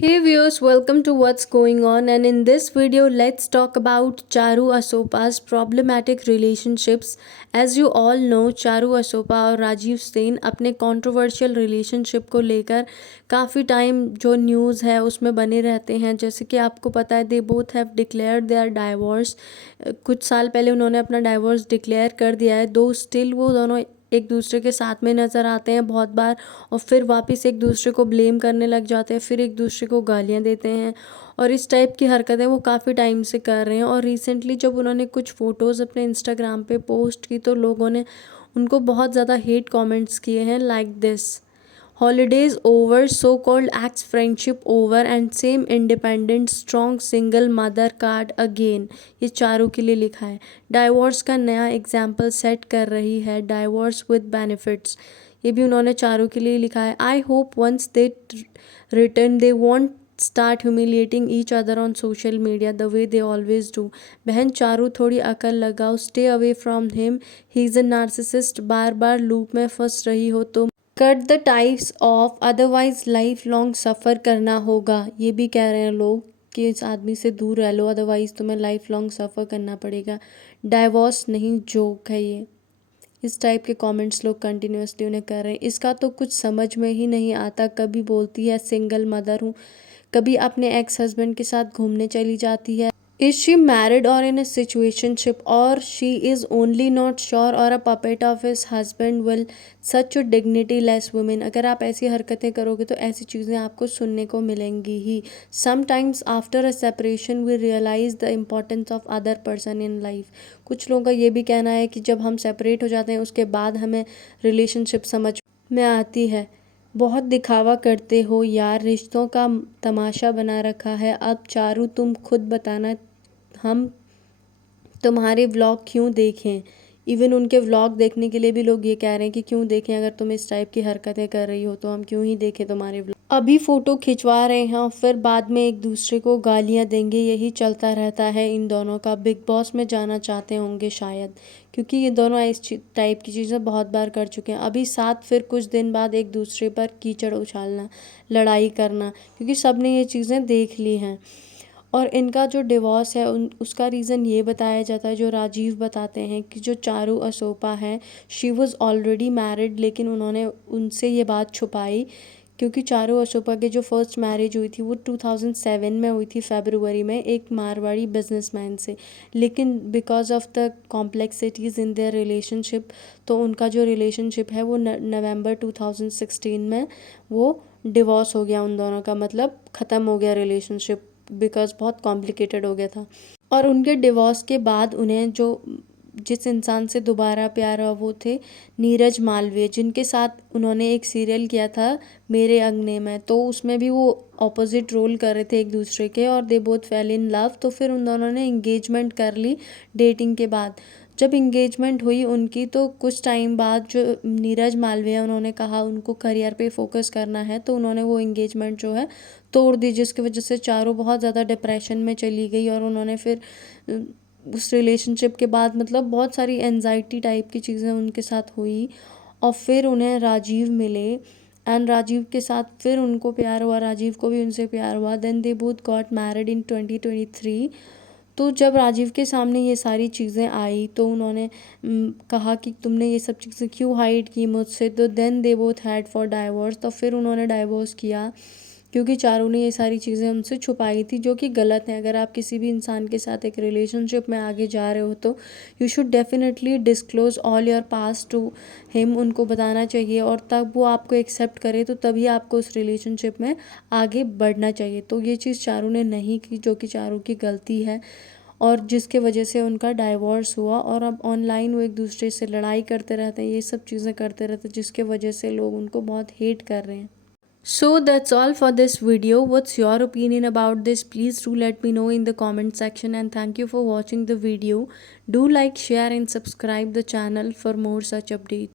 Hey viewers, welcome to What's Going On, and in this video let's talk about Charu Asopa's problematic relationships. As you all know, Charu Asopa और राजीव सेन अपने controversial relationship को लेकर काफ़ी time जो news है उसमें बने रहते हैं। जैसे कि आपको पता है, they both have declared their divorce. कुछ साल पहले उन्होंने अपना डाइवोर्स डिक्लेयर कर दिया है, दो स्टिल वो दोनों एक दूसरे के साथ में नज़र आते हैं बहुत बार, और फिर वापस एक दूसरे को ब्लेम करने लग जाते हैं, फिर एक दूसरे को गालियाँ देते हैं, और इस टाइप की हरकतें वो काफ़ी टाइम से कर रहे हैं। और रिसेंटली जब उन्होंने कुछ फ़ोटोज़ अपने इंस्टाग्राम पे पोस्ट की तो लोगों ने उनको बहुत ज़्यादा हेट कमेंट्स किए हैं, like this: Holidays over, so-called ex friendship over, and same independent strong single mother card again। ये चारों के लिए लिखा है। डाइवोर्स का नया एग्जाम्पल सेट कर रही है, डाइवोर्स विद बेनिफिट्स। ये भी उन्होंने चारों के लिए लिखा है। I hope once they return they won't start humiliating each other on social media the way they always do. बहन चारू, थोड़ी अकल लगाओ, stay away from him, he is a narcissist. बार बार लूप में फंस रही हो तो cut the types of, otherwise life long सफ़र करना होगा। ये भी कह रहे हैं लोग कि इस आदमी से दूर रह लो, अदरवाइज़ तुम्हें लाइफ लॉन्ग सफ़र करना पड़ेगा। डाइवोर्स नहीं, जोक है ये। इस टाइप के कमेंट्स लोग कंटिन्यूसली उन्हें कर रहे हैं। इसका तो कुछ समझ में ही नहीं आता। कभी बोलती है सिंगल मदर हूँ, कभी अपने एक्स हस्बैंड के साथ घूमने चली जाती है। इज शी मैरिड और इन अ सिचुएशनशिप, और she is only not sure और a puppet of his husband will such a dignity less women. अगर आप ऐसी हरकतें करोगे तो ऐसी चीज़ें आपको सुनने को मिलेंगी ही। Sometimes after a separation we realise the importance of other person in life. कुछ लोगों का ये भी कहना है कि जब हम सेपरेट हो जाते हैं उसके बाद हमें रिलेशनशिप समझ में आती है। बहुत दिखावा करते हो यार, रिश्तों का तमाशा बना रखा है। अब चारू तुम खुद बताना, हम तुम्हारे व्लॉग क्यों देखें। इवन उनके व्लॉग देखने के लिए भी लोग ये कह रहे हैं कि क्यों देखें, अगर तुम इस टाइप की हरकतें कर रही हो तो हम क्यों ही देखें तुम्हारे व्लॉग। अभी फ़ोटो खिंचवा रहे हैं और फिर बाद में एक दूसरे को गालियां देंगे, यही चलता रहता है इन दोनों का। बिग बॉस में जाना चाहते होंगे शायद, क्योंकि ये दोनों इस टाइप की चीज़ें बहुत बार कर चुके हैं। अभी साथ फिर कुछ दिन बाद एक दूसरे पर कीचड़ उछालना, लड़ाई करना, क्योंकि सब ने ये चीज़ें देख ली हैं। और इनका जो डिवोर्स है उसका रीज़न ये बताया जाता है, जो राजीव बताते हैं कि जो चारू असोपा हैं, शी वॉज़ ऑलरेडी मैरिड, लेकिन उन्होंने उनसे ये बात छुपाई क्योंकि चारू अशोका की जो फर्स्ट मैरिज हुई थी वो 2007 में हुई थी, फरवरी में, एक मारवाड़ी बिजनेसमैन से। लेकिन because of the complexities in their relationship, तो उनका जो रिलेशनशिप है वो नवंबर 2016 में वो डिवोर्स हो गया उन दोनों का, मतलब ख़त्म हो गया रिलेशनशिप, बिकॉज बहुत कॉम्प्लिकेटेड हो गया था। और उनके डिवोर्स के बाद उन्हें जो जिस इंसान से दोबारा प्यार हुआ वो थे नीरज मालवीय, जिनके साथ उन्होंने एक सीरियल किया था मेरे अंगने में, तो उसमें भी वो ऑपोजिट रोल कर रहे थे एक दूसरे के, और they both fail in love. तो फिर उन दोनों ने इंगेजमेंट कर ली डेटिंग के बाद। जब इंगेजमेंट हुई उनकी तो कुछ टाइम बाद जो नीरज मालवीय, उन्होंने कहा उनको करियर पे फोकस करना है, तो उन्होंने वो इंगेजमेंट जो है तोड़ दी, जिसकी वजह से चारों बहुत ज़्यादा डिप्रेशन में चली गई। और उन्होंने फिर उस रिलेशनशिप के बाद मतलब बहुत सारी एनजाइटी टाइप की चीज़ें उनके साथ हुई, और फिर उन्हें राजीव मिले, एंड राजीव के साथ फिर उनको प्यार हुआ, राजीव को भी उनसे प्यार हुआ। Then they both got married in 2023। तो जब राजीव के सामने ये सारी चीज़ें आई तो उन्होंने कहा कि तुमने ये सब चीज़ें क्यों हाइड की मुझसे, तो then they both had for divorce. तो फिर उन्होंने डाइवोर्स किया क्योंकि चारों ने ये सारी चीज़ें उनसे छुपाई थी, जो कि गलत है। अगर आप किसी भी इंसान के साथ एक रिलेशनशिप में आगे जा रहे हो तो you should definitely disclose all your past to him, उनको बताना चाहिए, और तब वो आपको एक्सेप्ट करे तो तभी आपको उस रिलेशनशिप में आगे बढ़ना चाहिए। तो ये चीज़ चारों ने नहीं की, जो कि चारों की गलती है, और जिसके वजह से उनका डाइवोर्स हुआ। और अब ऑनलाइन वो एक दूसरे से लड़ाई करते रहते हैं, ये सब चीज़ें करते रहते हैं, जिसके वजह से लोग उनको बहुत हेट कर रहे हैं। So that's all for this video. What's your opinion about this? Please do let me know in the comment section, and thank you for watching the video. Do like, share and subscribe the channel for more such updates.